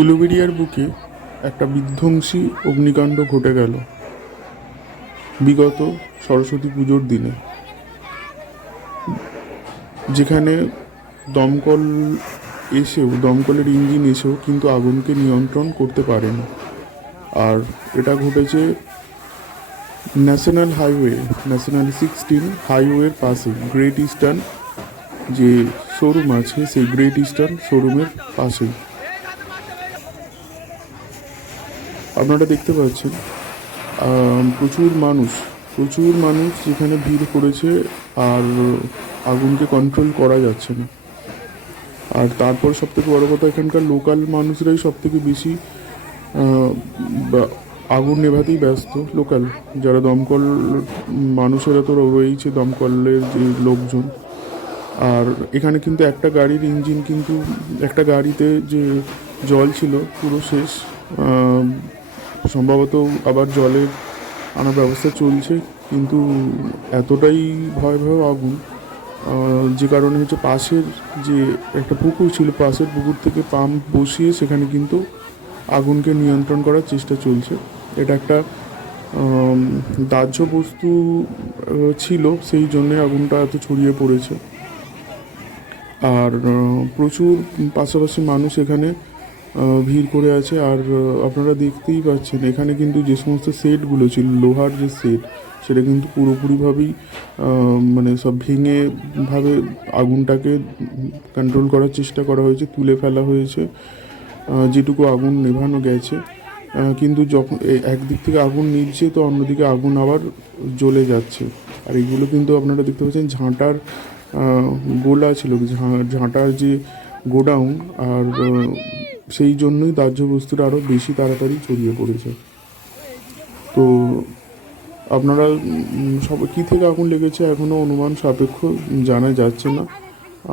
উলুবেড়িয়ার বুকে একটা বিধ্বংসী অগ্নিকাণ্ড ঘটে গেল বিগত সরস্বতী পুজোর দিনে, যেখানে দমকলের ইঞ্জিন এসেও কিন্তু আগুনকে নিয়ন্ত্রণ করতে পারেনি। আর এটা ঘটেছে ন্যাশনাল 16 হাইওয়ের পাশে, গ্রেট ইস্টার্ন যে শোরুম আছে সেই গ্রেট ইস্টার্ন শোরুমের পাশেই। আপনারা দেখতে পাচ্ছেন প্রচুর মানুষ যেখানে ভিড় করেছে, আর আগুনকে কন্ট্রোল করা যাচ্ছে না। আর তারপর সবথেকে বড় কথা, এখানকার লোকাল মানুষরাই সবথেকে বেশি আগুন নেভাতেই ব্যস্ত। লোকাল যারা দমকল মানুষেরা তো রয়েছে, দমকলের যে লোকজন। আর এখানে কিন্তু একটা গাড়িতে যে জল ছিল পুরো শেষ। সম্ভবত আবার জলের আনার ব্যবস্থা চলছে, কিন্তু এতটাই ভয়াবহ আগুন, যে কারণে হচ্ছে পাশের যে একটা পুকুর ছিল, পাশের পুকুর থেকে পাম্প বসিয়ে সেখানে কিন্তু আগুনকে নিয়ন্ত্রণ করার চেষ্টা চলছে। এটা একটা দাহ্য বস্তু ছিল, সেই জন্যে আগুনটা এত ছড়িয়ে পড়েছে। আর প্রচুর পাশাপাশি মানুষ এখানে ভিড় করে আছে। আর আপনারা দেখতেই পাচ্ছেন এখানে কিন্তু যে সমস্ত সেটগুলো ছিল, লোহার যে সেট, সেটা কিন্তু পুরোপুরিভাবেই মানে সব ভেঙে আগুনটাকে কন্ট্রোল করার চেষ্টা করা হয়েছে, তুলে ফেলা হয়েছে যেটুকু আগুন নেভানো গেছে। কিন্তু যখন একদিক থেকে আগুন নিভছে, তো অন্যদিকে আগুন আবার জ্বলে যাচ্ছে। আর এগুলো কিন্তু আপনারা দেখতে পাচ্ছেন ঝাঁটার গোলা ছিল, ঝাঁটার যে গোডাউন, আর সেই জন্যই দাহ্য বস্তুটা আরও বেশি তাড়াতাড়ি ছড়িয়ে পড়েছে। তো আপনারা সব কী থেকে আগুন লেগেছে এখনও অনুমান সাপেক্ষ, জানা যাচ্ছে না।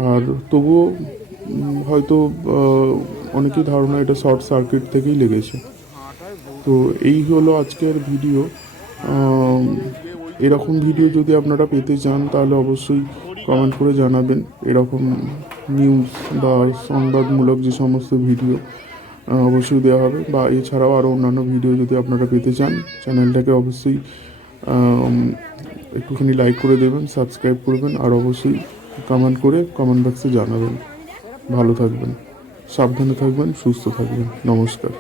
আর তবুও হয়তো অনেকেই ধারণা এটা শর্ট সার্কিট থেকেই লেগেছে। তো এই হলো আজকের ভিডিও। এরকম ভিডিও যদি আপনারা পেতে চান তাহলে অবশ্যই কমেন্ট করে জানাবেন। এরকম নিউজ বা সংবাদমূলক যে সমস্ত ভিডিও অবশ্যই দেওয়া হবে, বা এছাড়াও আরও অন্যান্য ভিডিও যদি আপনারা পেতে চান, চ্যানেলটাকে অবশ্যই একটুখানি লাইক করে দেবেন, সাবস্ক্রাইব করবেন, আর অবশ্যই কমেন্ট বক্সে জানাবেন। ভালো থাকবেন, সাবধানে থাকবেন, সুস্থ থাকবেন। নমস্কার।